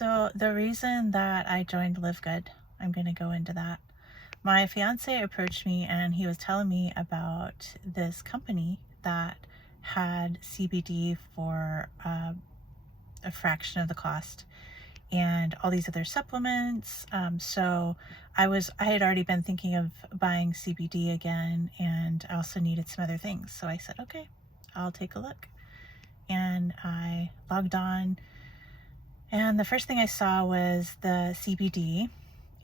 So the reason that I joined LiveGood, I'm going to go into that. My fiance approached me and he was telling me about this company that had CBD for a fraction of the cost and all these other supplements. So I had already been thinking of buying CBD again, and I also needed some other things. So I said, okay, I'll take a look. And I logged on, and the first thing I saw was the CBD,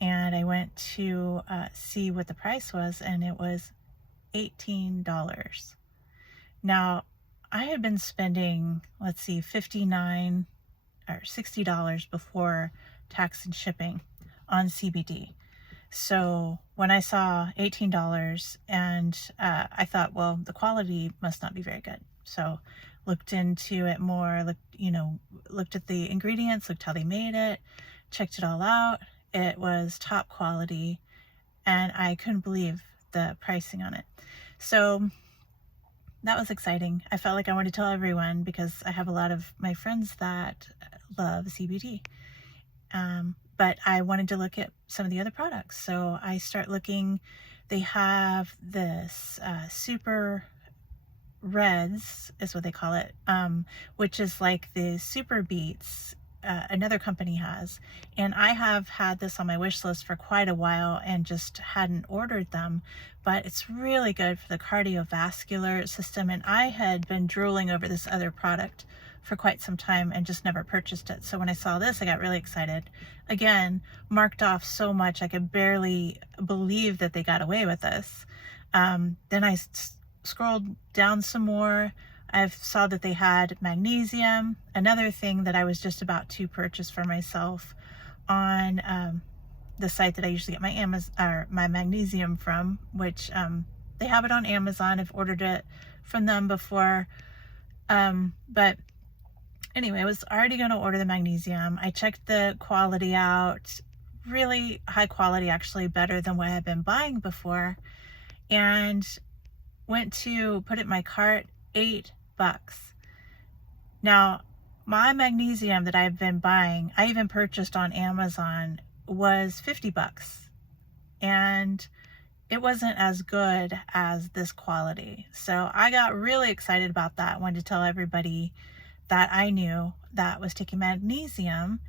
and I went to see what the price was, and it was $18. Now, I had been spending, let's see, $59 or $60 before tax and shipping on CBD. So when I saw $18, and I thought, well, the quality must not be very good. So looked into it more, looked at the ingredients, looked how they made it, checked it all out. It was top quality, and I couldn't believe the pricing on it. So that was exciting. I felt like I wanted to tell everyone because I have a lot of my friends that love CBD. But I wanted to look at some of the other products. So I start looking. They have this super reds is what they call it, which is like the super beets another company has. And I have had this on my wish list for quite a while and just hadn't ordered them, but it's really good for the cardiovascular system. And I had been drooling over this other product for quite some time and just never purchased it. So when I saw this, I got really excited. Again, marked off so much I could barely believe that they got away with this. Then I scrolled down some more. I saw that they had magnesium, another thing that I was just about to purchase for myself on the site that I usually get my my magnesium from, which they have it on Amazon. I've ordered it from them before. But anyway, I was already going to order the magnesium. I checked the quality out, really high quality, actually better than what I had been buying before, and went to put it in my cart. $8. Now, my magnesium that I've been buying, I even purchased on Amazon, was $50, and it wasn't as good as this quality. So I got really excited about that. Wanted to tell everybody that I knew that was taking magnesium.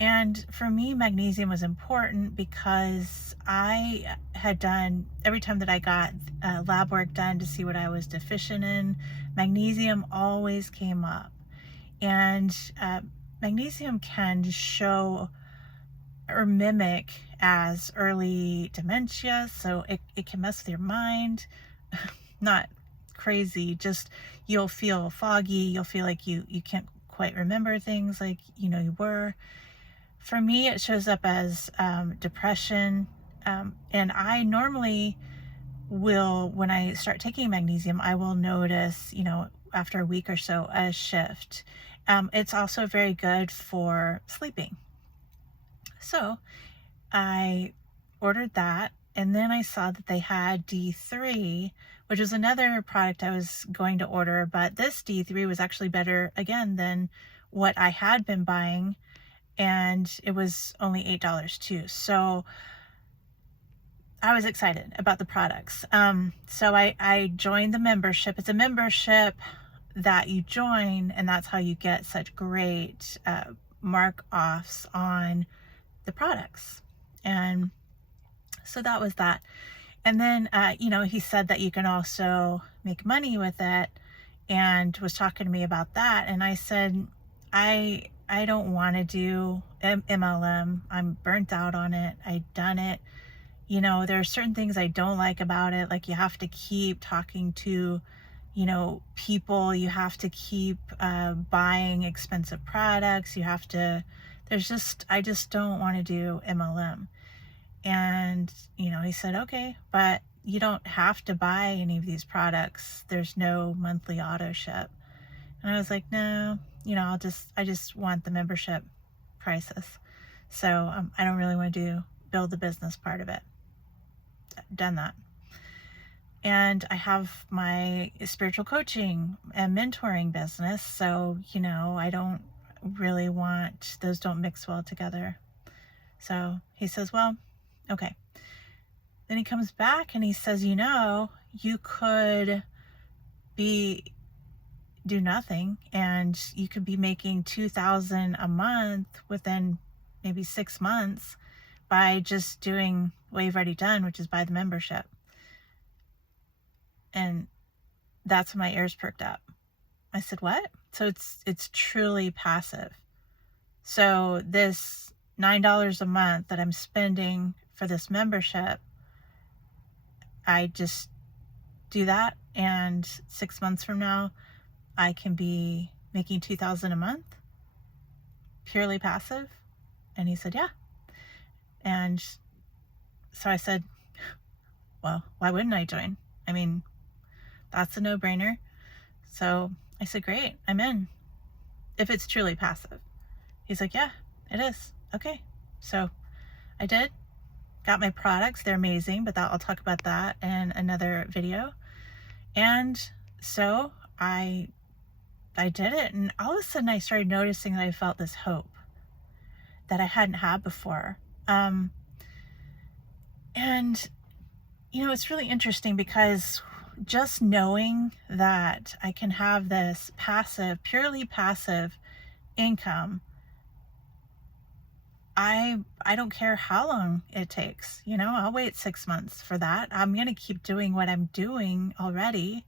And for me, magnesium was important because I had done, every time that I got lab work done to see what I was deficient in, magnesium always came up. And magnesium can show or mimic as early dementia, so it can mess with your mind. Not crazy, just you'll feel foggy, you'll feel like you can't quite remember things like you were. For me, it shows up as depression, and I normally will, when I start taking magnesium, I will notice, after a week or so, a shift. It's also very good for sleeping. So I ordered that, and then I saw that they had D3, which was another product I was going to order, but this D3 was actually better, again, than what I had been buying, and it was only $8 too. So I was excited about the products. So I joined the membership. It's a membership that you join, and that's how you get such great mark-offs on the products. And so that was that. And then, he said that you can also make money with it, and was talking to me about that. And I said, I don't want to do MLM. I'm burnt out on it. I've done it. There are certain things I don't like about it. Like, you have to keep talking to, people. You have to keep buying expensive products. I just don't want to do MLM. And, he said, okay, but you don't have to buy any of these products. There's no monthly auto ship. And I was like, no, I just want the membership prices. So I don't really want to build the business part of it. I've done that. And I have my spiritual coaching and mentoring business. So, really want, those don't mix well together. So he says, well, okay. Then he comes back and he says, you could do nothing and you could be making $2,000 a month within maybe 6 months by just doing what you've already done, which is buy the membership. And that's when my ears perked up. I said, what? So it's truly passive. So this $9 a month that I'm spending for this membership, I just do that, and 6 months from now I can be making $2,000 a month, purely passive. And he said, yeah. And so I said, well, why wouldn't I join? I mean, that's a no-brainer. So I said, great, I'm in, if it's truly passive. He's like, yeah, it is. Okay. So I did, got my products. They're amazing, but I'll talk about that in another video. And so I did it, and all of a sudden I started noticing that I felt this hope that I hadn't had before. And it's really interesting because just knowing that I can have this passive, purely passive income, I don't care how long it takes. I'll wait 6 months for that. I'm going to keep doing what I'm doing already.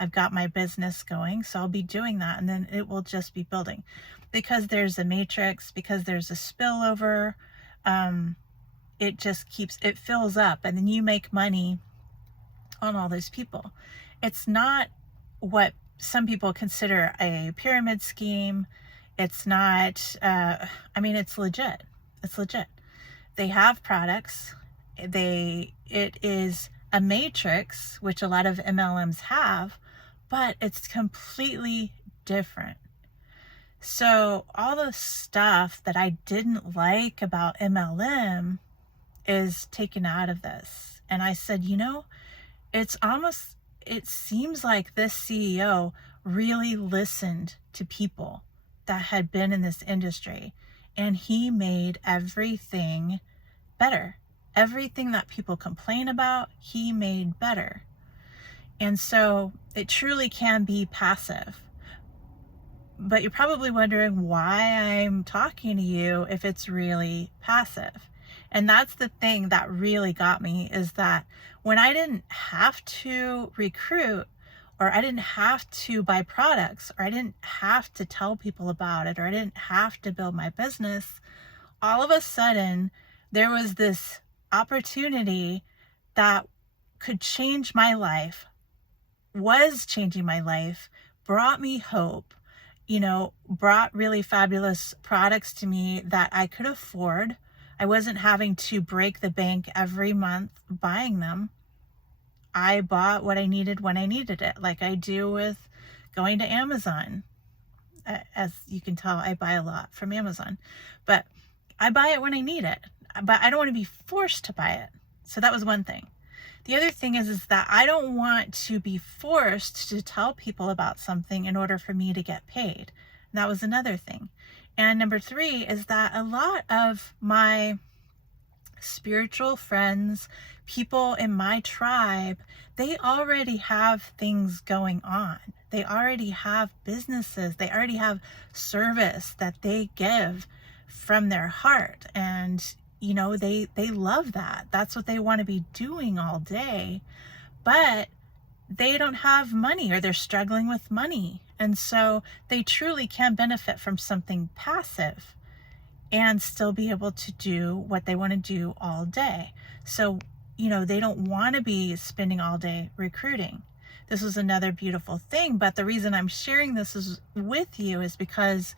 I've got my business going, so I'll be doing that, and then it will just be building. Because there's a matrix, because there's a spillover, it fills up, and then you make money on all those people. It's not what some people consider a pyramid scheme. It's not, it's legit. It's legit. They have products. It is a matrix, which a lot of MLMs have, but it's completely different. So all the stuff that I didn't like about MLM is taken out of this. And I said, it seems like this CEO really listened to people that had been in this industry, and he made everything better. Everything that people complain about, he made better. And so it truly can be passive. But you're probably wondering why I'm talking to you if it's really passive. And that's the thing that really got me, is that when I didn't have to recruit, or I didn't have to buy products, or I didn't have to tell people about it, or I didn't have to build my business, all of a sudden there was this opportunity that could change my life, was changing my life, brought me hope, brought really fabulous products to me that I could afford. I wasn't having to break the bank every month buying them. I bought what I needed when I needed it, like I do with going to Amazon. As you can tell, I buy a lot from Amazon, but I buy it when I need it, but I don't want to be forced to buy it. So that was one thing. The other thing is that I don't want to be forced to tell people about something in order for me to get paid. That was another thing. And number 3 is that a lot of my spiritual friends, people in my tribe, they already have things going on. They already have businesses. They already have service that they give from their heart. And they love that. That's what they want to be doing all day. But they don't have money, or they're struggling with money. And so they truly can benefit from something passive and still be able to do what they want to do all day. So, they don't want to be spending all day recruiting. This is another beautiful thing. But the reason I'm sharing this with you is because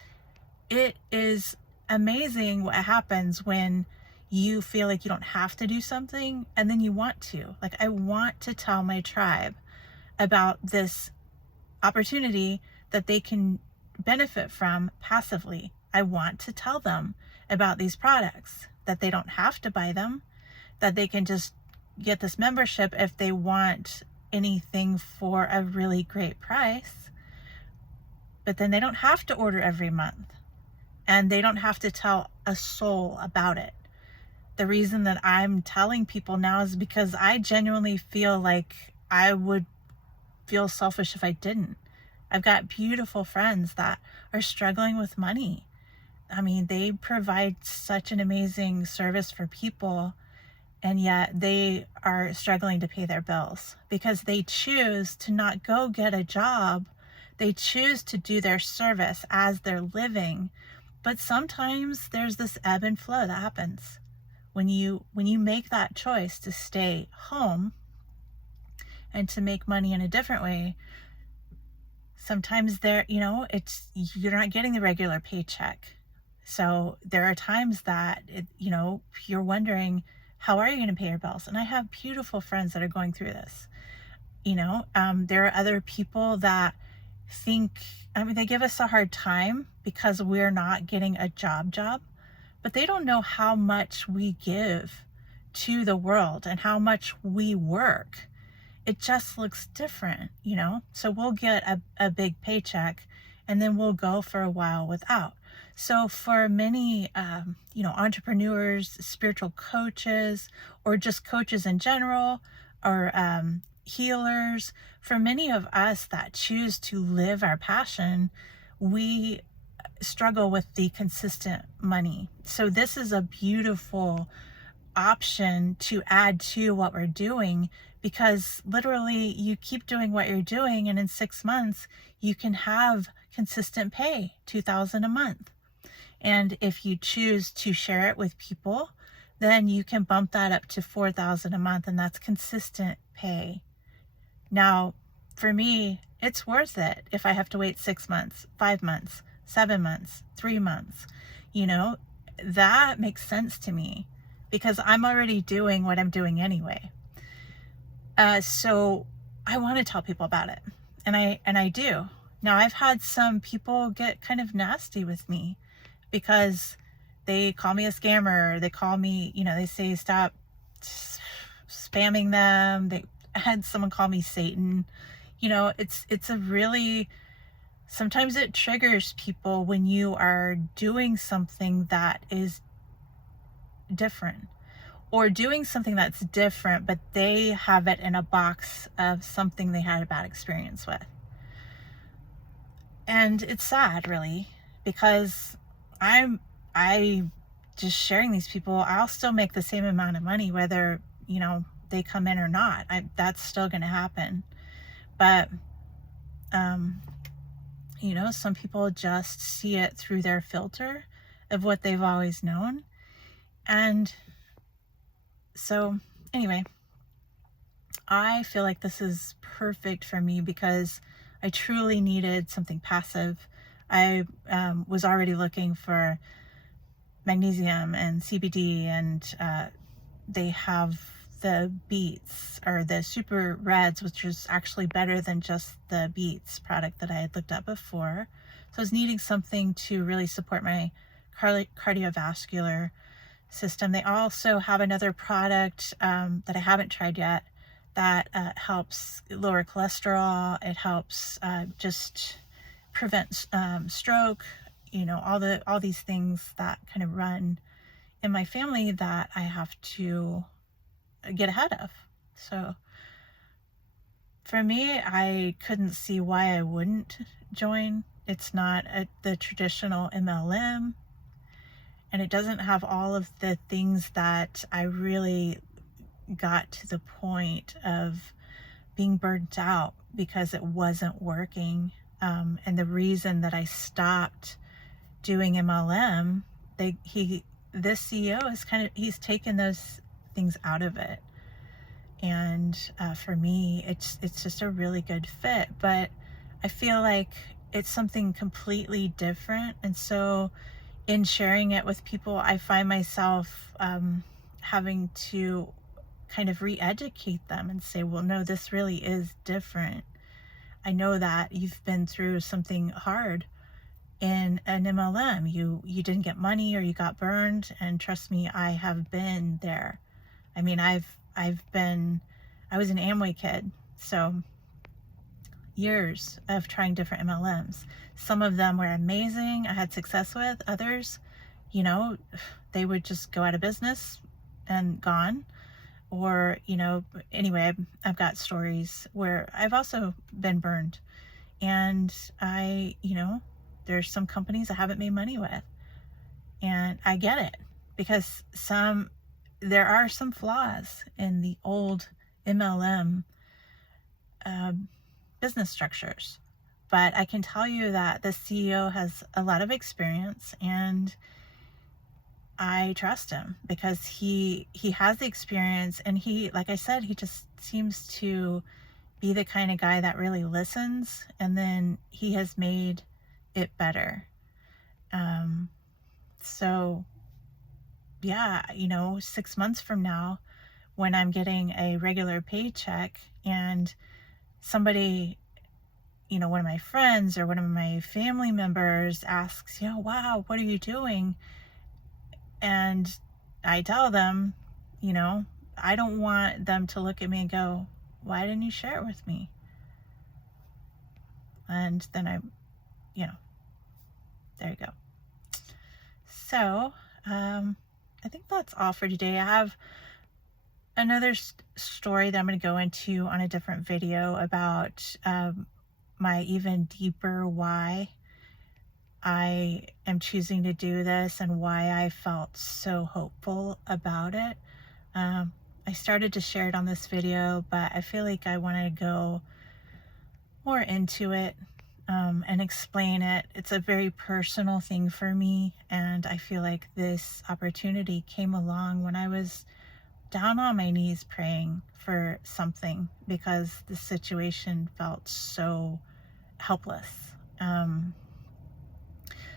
it is amazing what happens when you feel like you don't have to do something and then you want to. Like, I want to tell my tribe about this opportunity that they can benefit from passively. I want to tell them about these products, that they don't have to buy them, that they can just get this membership if they want anything for a really great price, but then they don't have to order every month. and they don't have to tell a soul about it. The reason that I'm telling people now is because I genuinely feel like I would feel selfish if I didn't. I've got beautiful friends that are struggling with money. I mean, they provide such an amazing service for people, and yet they are struggling to pay their bills because they choose to not go get a job. They choose to do their service as they're living. But sometimes there's this ebb and flow that happens when you make that choice to stay home and to make money in a different way. Sometimes you're not getting the regular paycheck. So there are times that, you're wondering, how are you going to pay your bills? And I have beautiful friends that are going through this. There are other people that they give us a hard time because we're not getting a job, but they don't know how much we give to the world and how much we work. It just looks different, So we'll get a big paycheck and then we'll go for a while without. So for many, entrepreneurs, spiritual coaches, or just coaches in general, or healers, for many of us that choose to live our passion, we struggle with the consistent money. So this is a beautiful option to add to what we're doing, because literally you keep doing what you're doing and in 6 months you can have consistent pay, $2,000 a month. And if you choose to share it with people, then you can bump that up to $4,000 a month, and that's consistent pay. Now, for me, it's worth it if I have to wait 6 months, 5 months, 7 months, 3 months. That makes sense to me because I'm already doing what I'm doing anyway. So I want to tell people about it, and I do. Now, I've had some people get kind of nasty with me because they call me a scammer. They call me, they say stop spamming them. They had someone call me Satan. It's a really, sometimes it triggers people when you are doing something that is different, or doing something that's different, but they have it in a box of something they had a bad experience with. And it's sad, really, because I just sharing these people, I'll still make the same amount of money whether, they come in or not. That's still going to happen. But, some people just see it through their filter of what they've always known. And so anyway, I feel like this is perfect for me because I truly needed something passive. I was already looking for magnesium and CBD, and they have the beets, or the super reds, which is actually better than just the beets product that I had looked up before. So I was needing something to really support my cardiovascular system. They also have another product that I haven't tried yet that helps lower cholesterol. It helps just prevent stroke, all these things that kind of run in my family that I have to get ahead of. So for me, I couldn't see why I wouldn't join. It's not the traditional MLM, and it doesn't have all of the things that I really got to the point of being burnt out because it wasn't working. And the reason that I stopped doing MLM, this CEO is he's taken those things out of it. And for me, it's just a really good fit, but I feel like it's something completely different. And so in sharing it with people, I find myself having to kind of re-educate them and say, well, no, this really is different. I know that you've been through something hard in an MLM. You didn't get money, or you got burned, and trust me, I have been there. I mean, I was an Amway kid, so years of trying different MLMs. Some of them were amazing, I had success with. Others, you know, they would just go out of business and gone. Or, you know, anyway, I've got stories where I've also been burned. And you know, there's some companies I haven't made money with. And I get it, because there are some flaws in the old MLM business structures. But I can tell you that the CEO has a lot of experience, and I trust him because he has the experience, and he, like I said, he just seems to be the kind of guy that really listens, and then he has made it better. So yeah, you know, 6 months from now, when I'm getting a regular paycheck and somebody, you know, one of my friends or one of my family members asks, you know, wow, what are you doing? And I tell them, you know, I don't want them to look at me and go, why didn't you share it with me? And then you know, there you go. So, I think that's all for today. I have another story that I'm going to go into on a different video about my even deeper why I am choosing to do this and why I felt so hopeful about it. I started to share it on this video, but I feel like I want to go more into it and explain it. It's a very personal thing for me, and I feel like this opportunity came along when I was down on my knees praying for something, because the situation felt so helpless.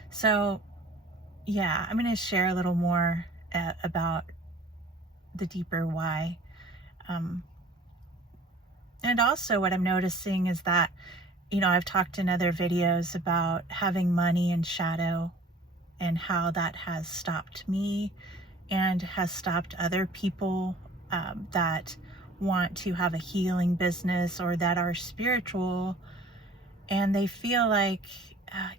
So yeah, I'm going to share a little more about the deeper why. And also what I'm noticing is that, you know, I've talked in other videos about having money in shadow and how that has stopped me and has stopped other people that want to have a healing business or that are spiritual, and they feel like,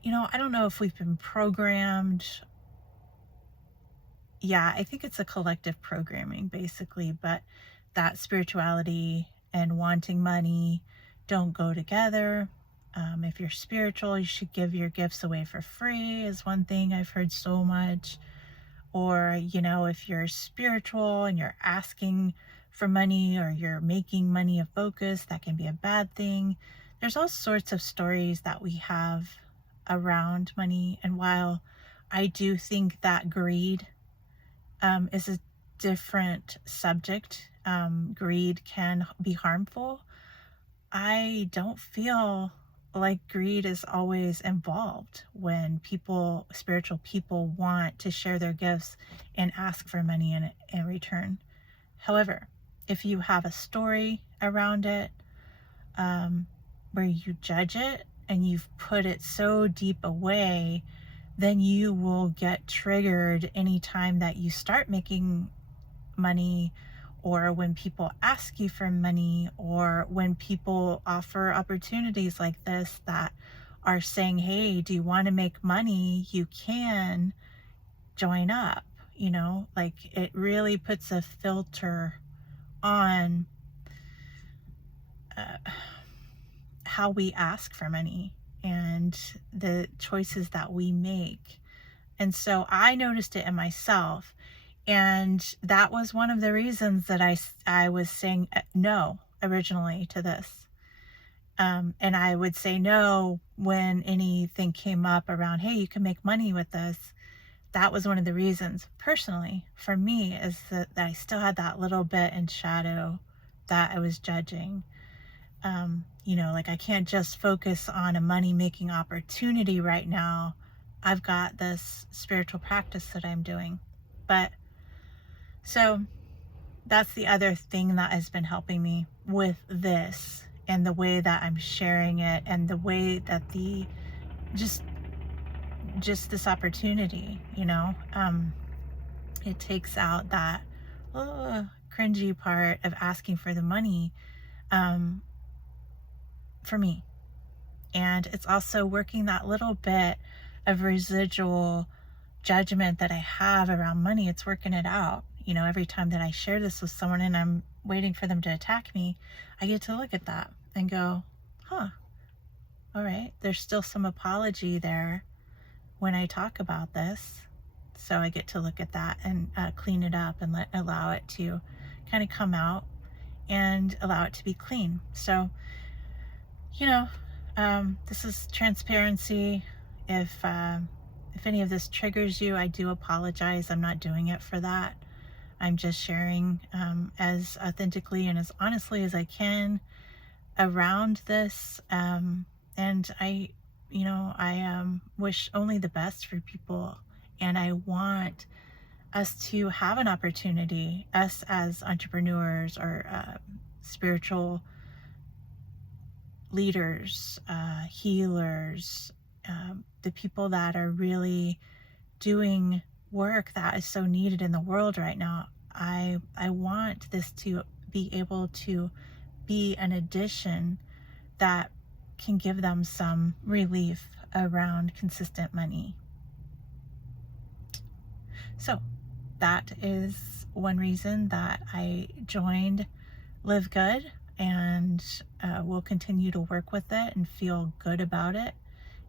you know, I don't know if we've been programmed. Yeah, I think it's a collective programming basically, but that spirituality and wanting money don't go together. If you're spiritual, you should give your gifts away for free is one thing I've heard so much. Or, you know, if you're spiritual and you're asking for money or you're making money a focus, that can be a bad thing. There's all sorts of stories that we have around money. And while I do think that greed is a different subject, greed can be harmful, I don't feel like greed is always involved when spiritual people want to share their gifts and ask for money in return. However, if you have a story around it, where you judge it and you've put it so deep away, then you will get triggered anytime that you start making money, or when people ask you for money, or when people offer opportunities like this that are saying, hey, do you want to make money? You can join up. You know, like, it really puts a filter on how we ask for money and the choices that we make. And so I noticed it in myself. And that was one of the reasons that I was saying no originally to this. And I would say no when anything came up around, hey, you can make money with this. That was one of the reasons personally for me, is that I still had that little bit in shadow that I was judging. You know, like, I can't just focus on a money-making opportunity right now. I've got this spiritual practice that I'm doing. But so that's the other thing that has been helping me with this, and the way that I'm sharing it, and the way that just this opportunity, you know, it takes out that cringy part of asking for the money, for me. And it's also working that little bit of residual judgment that I have around money. It's working it out. You know, every time that I share this with someone and I'm waiting for them to attack me, I get to look at that and go, huh, all right, there's still some apology there when I talk about this. So I get to look at that and clean it up and allow it to kind of come out and allow it to be clean. So, you know, this is transparency. If any of this triggers you, I do apologize. I'm not doing it for that. I'm just sharing as authentically and as honestly as I can around this. And I wish only the best for people. And I want us to have an opportunity, us as entrepreneurs or spiritual leaders, healers, the people that are really doing work that is so needed in the world right now. I want this to be able to be an addition that can give them some relief around consistent money. So that is one reason that I joined LiveGood, and will continue to work with it and feel good about it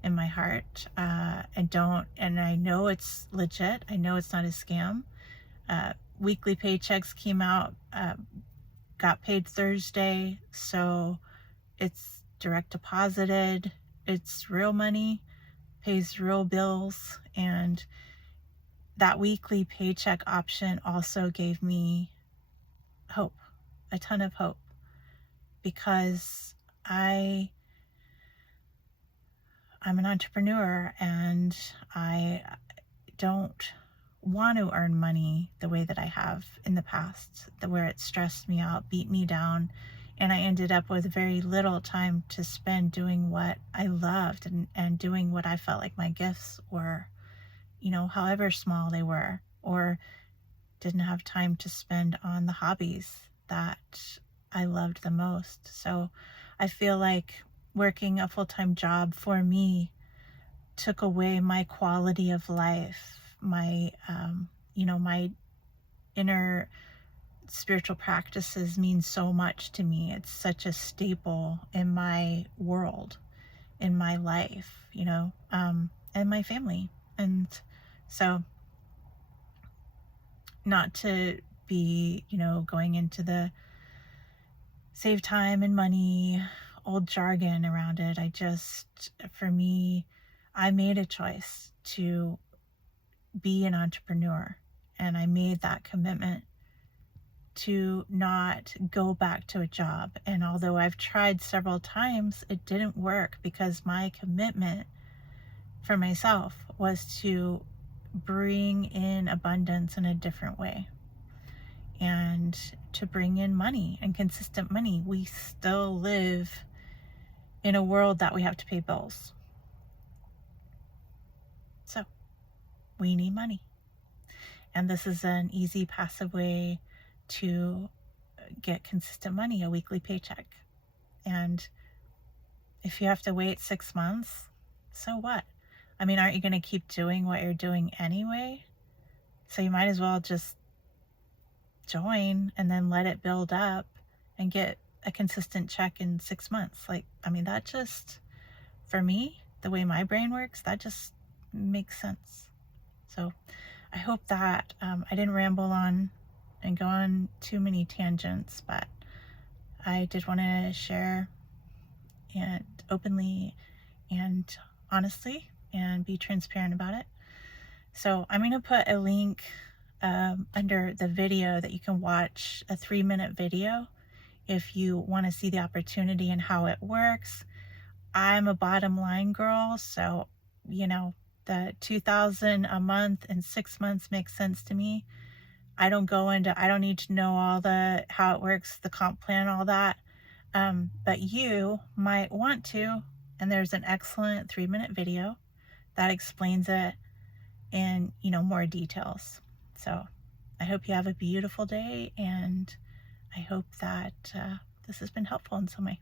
in my heart. And I know it's legit. I know it's not a scam. Weekly paychecks came out, got paid Thursday, so it's direct deposited. It's real money, pays real bills, and that weekly paycheck option also gave me hope, a ton of hope, because I'm an entrepreneur and I don't want to earn money the way that I have in the past, where it stressed me out, beat me down, and I ended up with very little time to spend doing what I loved and doing what I felt like my gifts were, however small they were, or didn't have time to spend on the hobbies that I loved the most. So I feel like working a full-time job for me took away my quality of life, my my inner spiritual practices mean so much to me. It's such a staple in my world, in my life, and my family. And so, not to be, going into the save time and money, old jargon around it. For me, I made a choice to be an entrepreneur, and I made that commitment to not go back to a job. And although I've tried several times, it didn't work, because my commitment for myself was to bring in abundance in a different way and to bring in money and consistent money. We still live in a world that we have to pay bills. So we need money. And this is an easy, passive way to get consistent money, a weekly paycheck. And if you have to wait 6 months, so what? I mean, aren't you going to keep doing what you're doing anyway? So you might as well just join and then let it build up and get a consistent check in 6 months. That just, for me, the way my brain works, that just makes sense. So I hope that I didn't ramble on and go on too many tangents, but I did want to share and openly and honestly and be transparent about it. So I'm going to put a link under the video that you can watch, a 3-minute video, if you want to see the opportunity and how it works. I'm a bottom line girl, so the $2,000 a month in 6 months makes sense to me. I don't need to know how it works, the comp plan, all that. But you might want to, and there's an excellent 3-minute video that explains it in, more details. So I hope you have a beautiful day, and I hope that this has been helpful in some way.